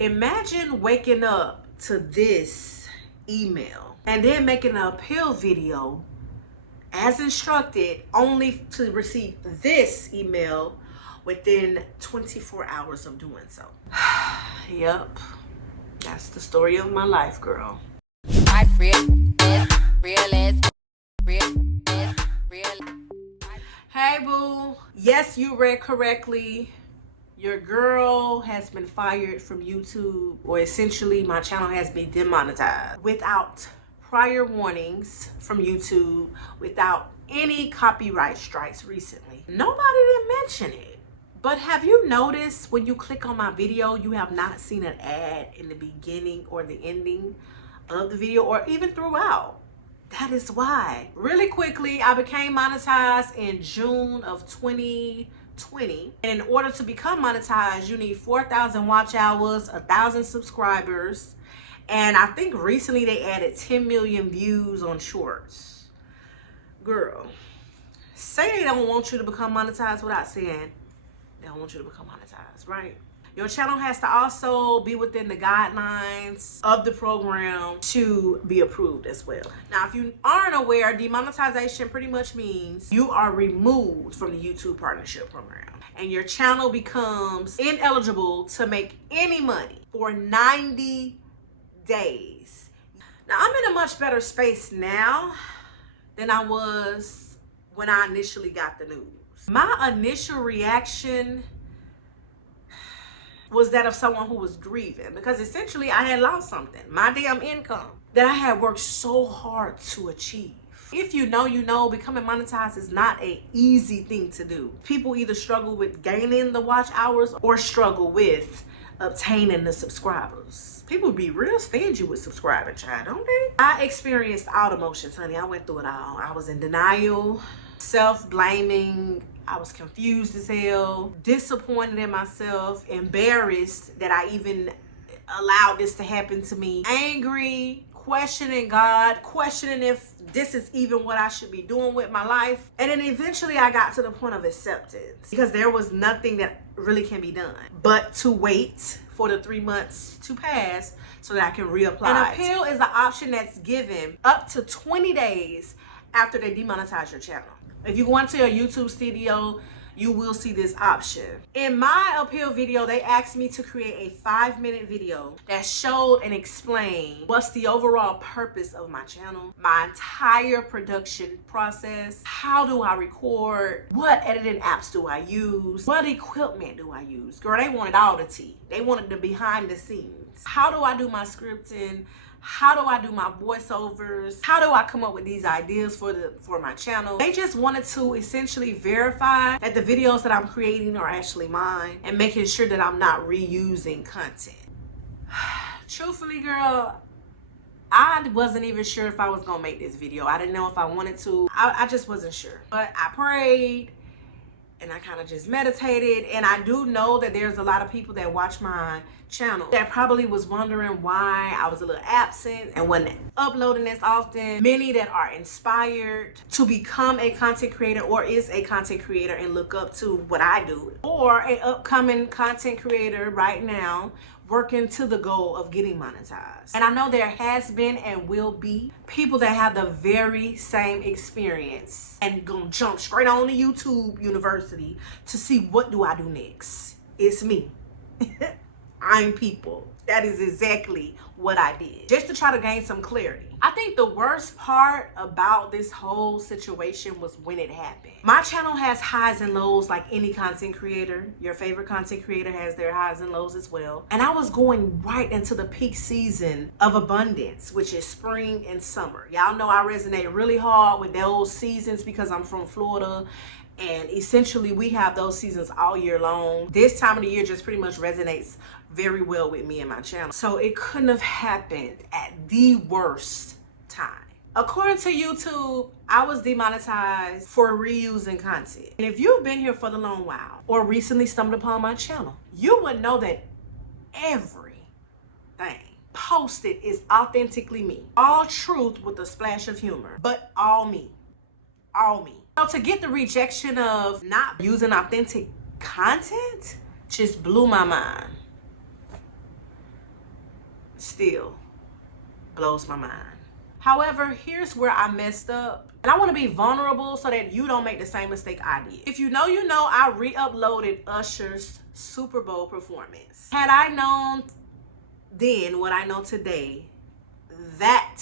Imagine waking up to this email and then making an appeal video as instructed, only to receive this email within 24 hours of doing so. Yep, that's the story of my life, girl. Hey boo, yes, you read correctly. Your girl has been fired from YouTube, or essentially my channel has been demonetized without prior warnings from YouTube, without any copyright strikes recently. Nobody didn't mention it. But have you noticed when you click on my video, you have not seen an ad in the beginning or the ending of the video, or even throughout? That is why. Really quickly, I became monetized in June of 2020. And in order to become monetized, you need 4,000 watch hours, 1,000 subscribers, and I think recently they added 10 million views on shorts. Girl, say they don't want you to become monetized without saying they don't want you to become monetized, right? Your channel has to also be within the guidelines of the program to be approved as well. Now, if you aren't aware, demonetization pretty much means you are removed from the YouTube partnership program and your channel becomes ineligible to make any money for 90 days. Now, I'm in a much better space now than I was when I initially got the news. My initial reaction was that of someone who was grieving, because essentially I had lost something, my damn income that I had worked so hard to achieve. If you know, you know, becoming monetized is not an easy thing to do. People either struggle with gaining the watch hours or struggle with obtaining the subscribers. People be real stingy with subscribing, child, don't they? I experienced all emotions, honey. I went through it all. I was in denial, self-blaming. I was confused as hell, disappointed in myself, embarrassed that I even allowed this to happen to me, angry, questioning God, questioning if this is even what I should be doing with my life. And then eventually I got to the point of acceptance, because there was nothing that really can be done but to wait for the 3 months to pass so that I can reapply. An appeal is an option that's given up to 20 days after they demonetize your channel. If you go into your YouTube studio, you will see this option. In my appeal video, they asked me to create a 5-minute video that showed and explained what's the overall purpose of my channel, my entire production process, how do I record, what editing apps do I use, what equipment do I use. Girl, they wanted all the tea. They wanted the behind the scenes. How do I do my scripting? How do I do my voiceovers? How do I come up with these ideas for my channel? They just wanted to essentially verify that the videos that I'm creating are actually mine and making sure that I'm not reusing content. Truthfully, girl, I wasn't even sure if I was gonna make this video. I didn't know if I wanted to. I just wasn't sure. But I prayed and I kind of just meditated, and I do know that there's a lot of people that watch my channel that probably was wondering why I was a little absent and wasn't uploading as often. Many that are inspired to become a content creator or is a content creator and look up to what I do, or an upcoming content creator right now working to the goal of getting monetized. And I know there has been and will be people that have the very same experience and gonna jump straight on to YouTube University to see what do I do next. It's me. I'm people. That is exactly what I did, just to try to gain some clarity. I think the worst part about this whole situation was when it happened. My channel has highs and lows like any content creator. Your favorite content creator has their highs and lows as well. And I was going right into the peak season of abundance, which is spring and summer. Y'all know I resonate really hard with those seasons because I'm from Florida. And essentially we have those seasons all year long. This time of the year just pretty much resonates very well with me and my channel. So it couldn't have happened at the worst time. According to YouTube, I was demonetized for reusing content. And if you've been here for the long while or recently stumbled upon my channel, you would know that everything posted is authentically me. All truth with a splash of humor, but all me. All me. So to get the rejection of not using authentic content just blew my mind. still blows my mind. However, here's where I messed up. And I want to be vulnerable so that you don't make the same mistake I did. If you know, you know, I re-uploaded Usher's Super Bowl performance. Had I known then what I know today, that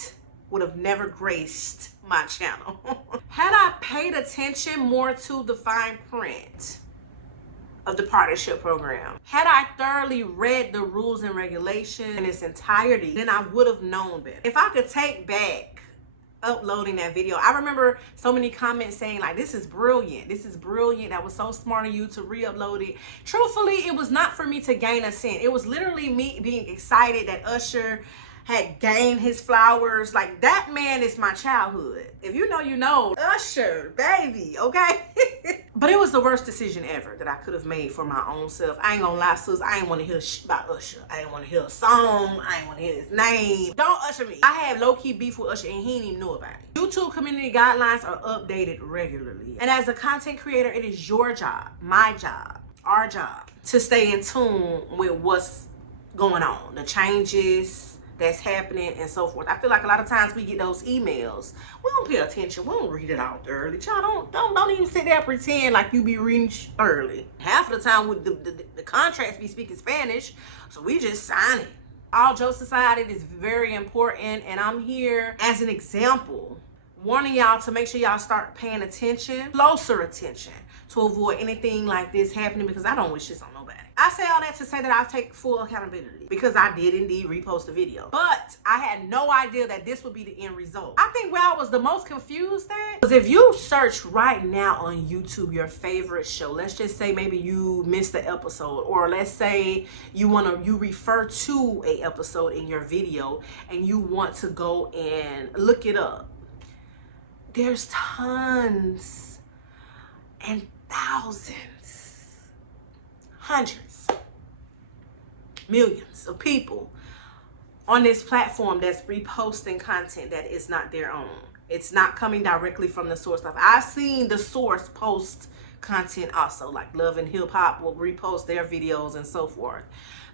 would have never graced my channel. Had I paid attention more to the fine print of the partnership program, had I thoroughly read the rules and regulations in its entirety, then I would have known better. If I could take back uploading that video, I remember so many comments saying like, this is brilliant, that was so smart of you to re-upload it. Truthfully, it was not for me to gain a cent. It was literally me being excited that Usher had gained his flowers. Like, that man is my childhood. If you know, you know. Usher, baby, okay? But it was the worst decision ever that I could have made for my own self. I ain't gonna lie, sis, I ain't want to hear shit about Usher. I ain't want to hear a song. I ain't want to hear his name. Don't Usher me. I had low-key beef with Usher and he didn't even know about it. YouTube community guidelines are updated regularly. And as a content creator, it is your job, my job, our job, to stay in tune with what's going on, the changes that's happening and so forth. I feel like a lot of times we get those emails, we don't pay attention, we don't read it out thoroughly. Y'all don't even sit there and pretend like you be reading thoroughly. Half of the time with the contracts be speaking Spanish, so we just sign it. All jokes aside, it is very important, and I'm here as an example warning y'all to make sure y'all start paying attention, closer attention, to avoid anything like this happening, because I don't wish this on nobody. I say all that to say that I take full accountability, because I did indeed repost the video, but I had no idea that this would be the end result. I think where I was the most confused at was, if you search right now on YouTube your favorite show, let's just say maybe you missed the episode, or let's say you refer to a episode in your video and you want to go and look it up. There's tons and thousands, hundreds, millions of people on this platform that's reposting content that is not their own. It's not coming directly from the source stuff. I've seen the source post content also, like Love and Hip Hop will repost their videos and so forth.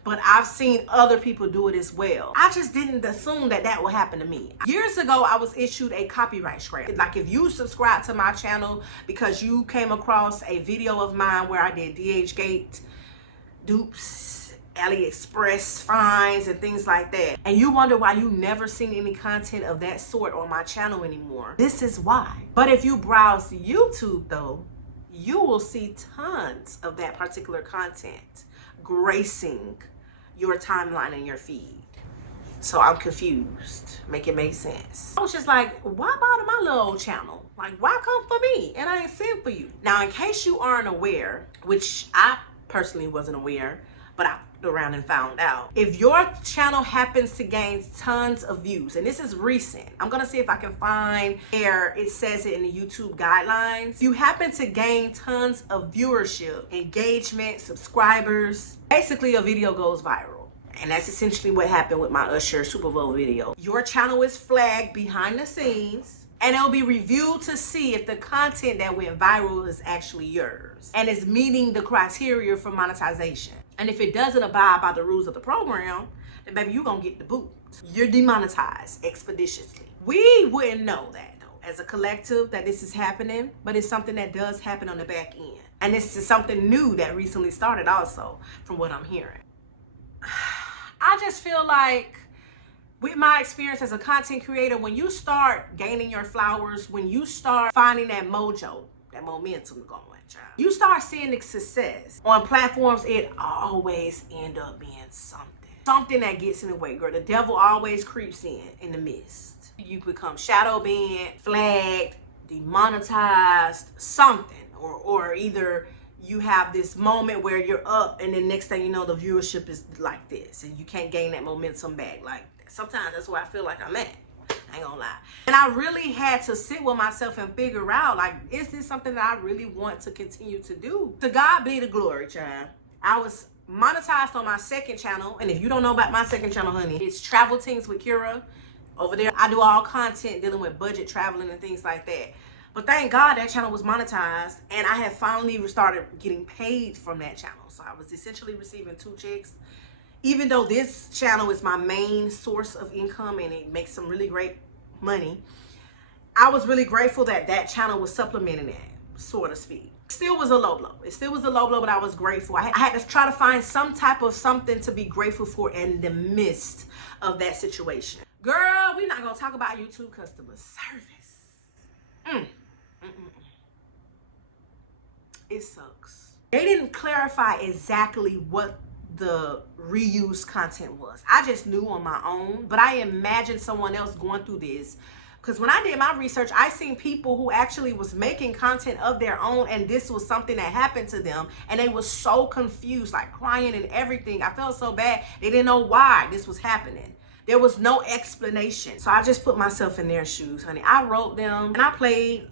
But I've seen other people do it as well. I just didn't assume that that would happen to me. Years ago, I was issued a copyright strike. Like, if you subscribe to my channel because you came across a video of mine where I did DHgate, dupes, AliExpress finds, and things like that, and you wonder why you never seen any content of that sort on my channel anymore, this is why. But if you browse YouTube though, you will see tons of that particular content gracing your timeline and your feed. So I'm confused. Make it make sense. I was just like, why bother my little old channel? Like, why come for me and I ain't sent for you? Now, in case you aren't aware, which I personally wasn't aware, but I looked around and found out, if your channel happens to gain tons of views, and this is recent, I'm gonna see if I can find where it says it in the YouTube guidelines. If you happen to gain tons of viewership, engagement, subscribers, basically a video goes viral. And that's essentially what happened with my Usher Super Bowl video. Your channel is flagged behind the scenes, and it'll be reviewed to see if the content that went viral is actually yours and is meeting the criteria for monetization. And if it doesn't abide by the rules of the program, then baby, you're gonna get the boot. You're demonetized expeditiously. We wouldn't know that though, as a collective, that this is happening, but it's something that does happen on the back end. And this is something new that recently started also, from what I'm hearing. I just feel like, with my experience as a content creator, when you start gaining your flowers, when you start finding that mojo, that momentum going, child, you start seeing the success on platforms, it always end up being something that gets in the way, girl. The devil always creeps in the midst. You become shadow banned, flagged, demonetized, something, or either you have this moment where you're up and then next thing you know, the viewership is like this and you can't gain that momentum back. Like, sometimes that's where I feel like I'm at. I ain't gonna lie. And I really had to sit with myself and figure out, like, is this something that I really want to continue to do? To God be the glory, child. I was monetized on my second channel. And if you don't know about my second channel, honey, it's Travel Things with Kira. Over there, I do all content dealing with budget traveling and things like that. But thank God that channel was monetized, and I had finally started getting paid from that channel. So I was essentially receiving 2 checks Even though this channel is my main source of income and it makes some really great money, I was really grateful that that channel was supplementing it, so to speak. Still was a low blow. It still was a low blow, but I was grateful. I had to try to find some type of something to be grateful for in the midst of that situation. Girl, we're not going to talk about YouTube customer service. It sucks. They didn't clarify exactly what the reused content was. I just knew on my own, but I imagined someone else going through this. Because when I did my research, I seen people who actually was making content of their own, and this was something that happened to them, and they were so confused, like crying and everything. I felt so bad. They didn't know why this was happening. There was no explanation. So I just put myself in their shoes, honey. I wrote them, and I played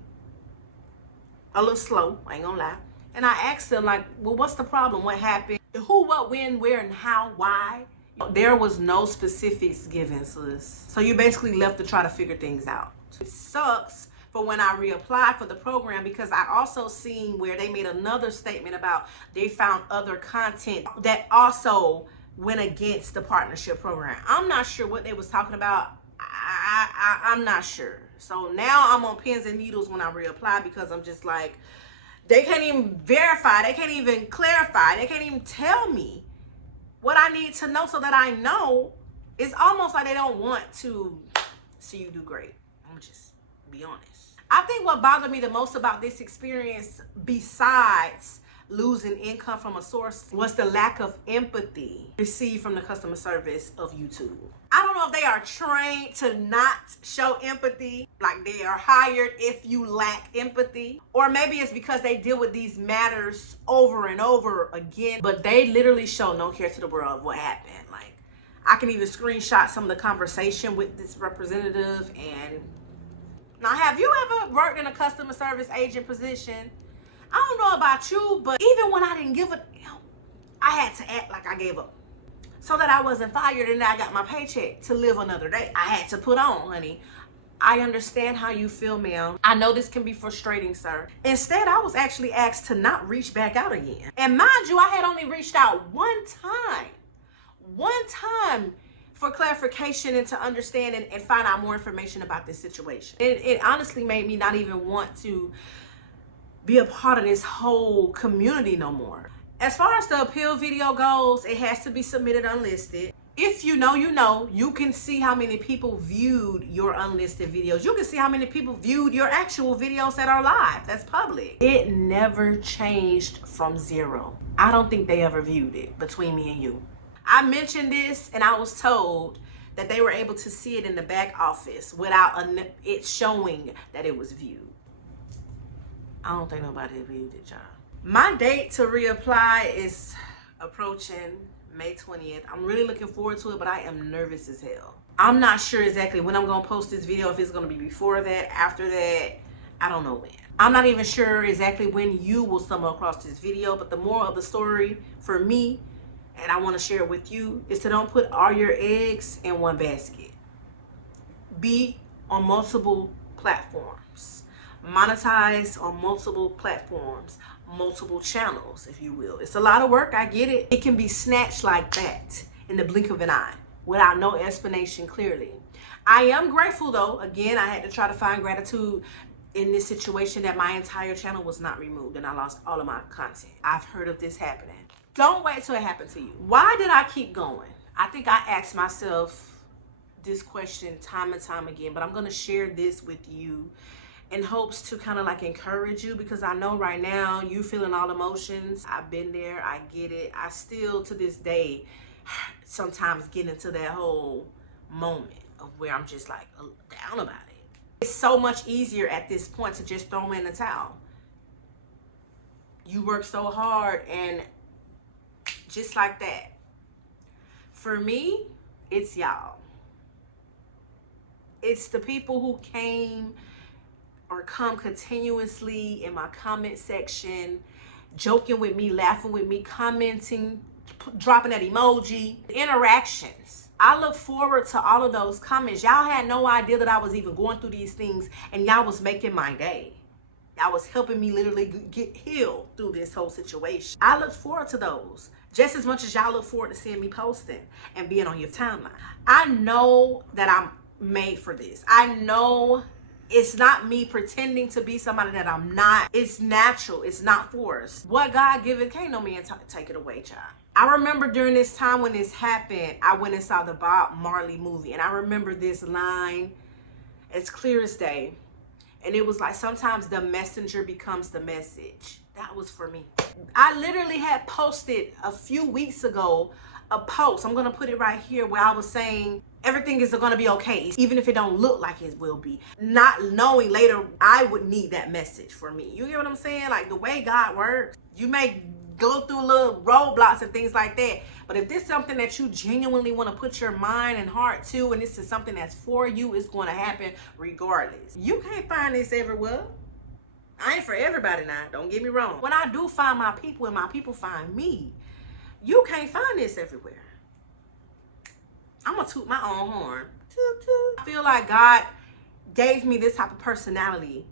a little slow, I ain't gonna lie. And I asked them, like, well, what's the problem? What happened? Who, what, when, where, and how, why? There was no specifics given, sis. So you basically left to try to figure things out. It sucks for when I reapplied for the program, because I also seen where they made another statement about they found other content that also went against the partnership program. I'm not sure what they was talking about. I'm not sure. So now I'm on pins and needles when I reapply, because I'm just like, they can't even verify. They can't even clarify. They can't even tell me what I need to know so that I know. It's almost like they don't want to see you do great. I'm gonna just be honest. I think what bothered me the most about this experience, besides losing income from a source, was the lack of empathy received from the customer service of YouTube. I don't know if they are trained to not show empathy, like they are hired if you lack empathy, or maybe it's because they deal with these matters over and over again, but they literally show no care to the world of what happened. Like, I can even screenshot some of the conversation with this representative. And now, have you ever worked in a customer service agent position? I don't know about you, but even when I didn't give a damn, I had to act like I gave up, so that I wasn't fired and I got my paycheck to live another day. I had to put on, honey. I understand how you feel, ma'am. I know this can be frustrating, sir. Instead, I was actually asked to not reach back out again. And mind you, I had only reached out one time for clarification and to understand and find out more information about this situation. It honestly made me not even want to be a part of this whole community no more. As far as the appeal video goes, it has to be submitted unlisted. If you know, you know. You can see how many people viewed your unlisted videos. You can see how many people viewed your actual videos that are live. That's public. It never changed from 0. I don't think they ever viewed it between me and you. I mentioned this and I was told that they were able to see it in the back office without it showing that it was viewed. I don't think nobody viewed it, y'all. My date to reapply is approaching May 20th. I'm really looking forward to it, but I am nervous as hell. I'm not sure exactly when I'm gonna post this video, if it's gonna be before that, after that, I don't know when. I'm not even sure exactly when you will stumble across this video, but the moral of the story for me, and I wanna share it with you, is to don't put all your eggs in one basket. Be on multiple platforms. Monetize on multiple platforms, multiple channels, if you will. It's a lot of work, I get it. It can be snatched like that in the blink of an eye without no explanation clearly. I am grateful though. Again, I had to try to find gratitude in this situation that my entire channel was not removed and I lost all of my content. I've heard of this happening. Don't wait till it happens to you. Why did I keep going? I think I asked myself this question time and time again, but I'm gonna share this with you in hopes to kind of like encourage you, because I know right now you feeling all emotions. I've been there, I get it. I still to this day sometimes get into that whole moment of where I'm just like down about it. It's so much easier at this point to just throw in the towel. You work so hard and just like that. For me, it's y'all. It's the people who came or come continuously in my comment section, joking with me, laughing with me, commenting, dropping that emoji, interactions. I look forward to all of those comments. Y'all had no idea that I was even going through these things, and y'all was making my day. Y'all was helping me literally get healed through this whole situation. I look forward to those. just as much as y'all look forward to seeing me posting and being on your timeline. I know that I'm made for this. I know it's not me pretending to be somebody that I'm not. It's natural. It's not forced. What God given, can't no man take it away, child. I remember during this time when this happened, I went and saw the Bob Marley movie, and I remember this line as clear as day. And it was like, sometimes the messenger becomes the message. That was for me. I literally had posted a few weeks ago a post. I'm going to put it right here, where I was saying everything is going to be okay, even if it don't look like it will be. Not knowing later I would need that message for me. You get what I'm saying? Like, the way God works, you may go through little roadblocks and things like that, but if this is something that you genuinely want to put your mind and heart to, and this is something that's for you, it's going to happen regardless. You can't find this everywhere. I ain't for everybody now, don't get me wrong. When I do find my people and my people find me, you can't find this everywhere. I'm gonna toot my own horn. Toot, toot. I feel like God gave me this type of personality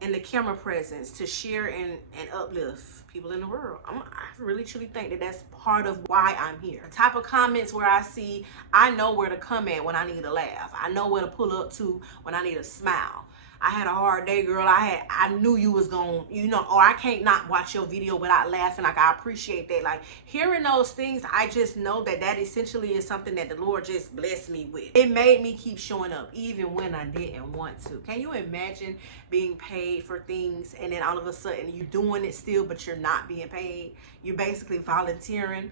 and the camera presence to share and uplift people in the world. I really truly think that that's part of why I'm here. The type of comments where I see, I know where to come at when I need a laugh. I know where to pull up to when I need a smile. I had a hard day, girl. I knew you was gonna, or I can't not watch your video without laughing. Like, I appreciate that. Like, hearing those things, I just know that that essentially is something that the Lord just blessed me with. It made me keep showing up even when I didn't want to. Can you imagine being paid for things and then all of a sudden you're doing it still, but you're not being paid? You're basically volunteering.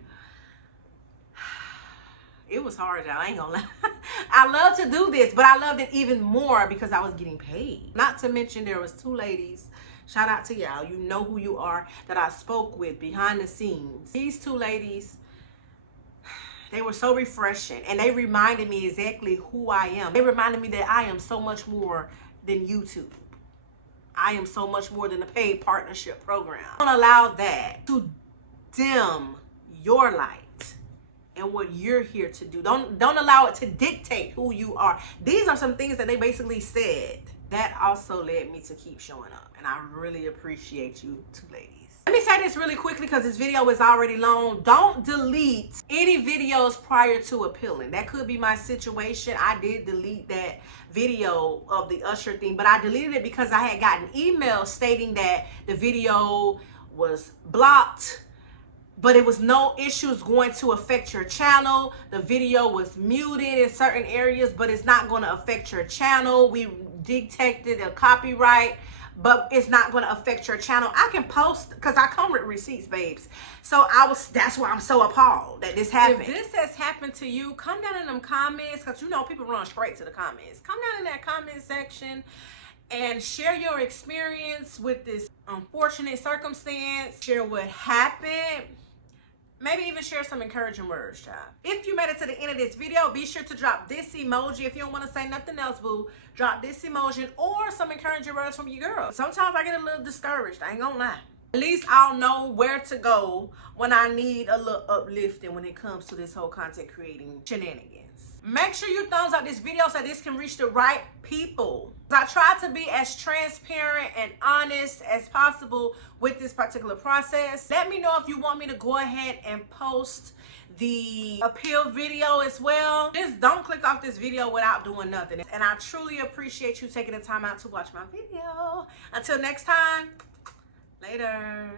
It was hard, y'all. I ain't gonna lie. I love to do this, but I loved it even more because I was getting paid. Not to mention, there was two ladies, shout out to y'all, you know who you are, that I spoke with behind the scenes. These two ladies, they were so refreshing, and they reminded me exactly who I am. They reminded me that I am so much more than YouTube. I am so much more than a paid partnership program. Don't allow that to dim your light and what you're here to do. Don't allow it to dictate who you are. These are some things that they basically said that also led me to keep showing up, and I really appreciate you two ladies. Let me say this really quickly because this video is already long. Don't delete any videos prior to appealing. That could be my situation. I did delete that video of the Usher thing, but I deleted it because I had gotten emails stating that the video was blocked, but it was no issues going to affect your channel. The video was muted in certain areas, but it's not going to affect your channel. We detected a copyright, but it's not going to affect your channel. I can post, because I come with receipts, babes. So that's why I'm so appalled that this happened. If this has happened to you, come down in them comments, because people run straight to the comments. Come down in that comment section and share your experience with this unfortunate circumstance. Share what happened. Maybe even share some encouraging words, child. If you made it to the end of this video, be sure to drop this emoji. If you don't want to say nothing else, boo, drop this emoji or some encouraging words from your girl. Sometimes I get a little discouraged, I ain't gonna lie. At least I'll know where to go when I need a little uplifting when it comes to this whole content creating shenanigans. Make sure you thumbs up this video so this can reach the right people. I try to be as transparent and honest as possible with this particular process. Let me know if you want me to go ahead and post the appeal video as well. Just don't click off this video without doing nothing. And I truly appreciate you taking the time out to watch my video. Until next time, later.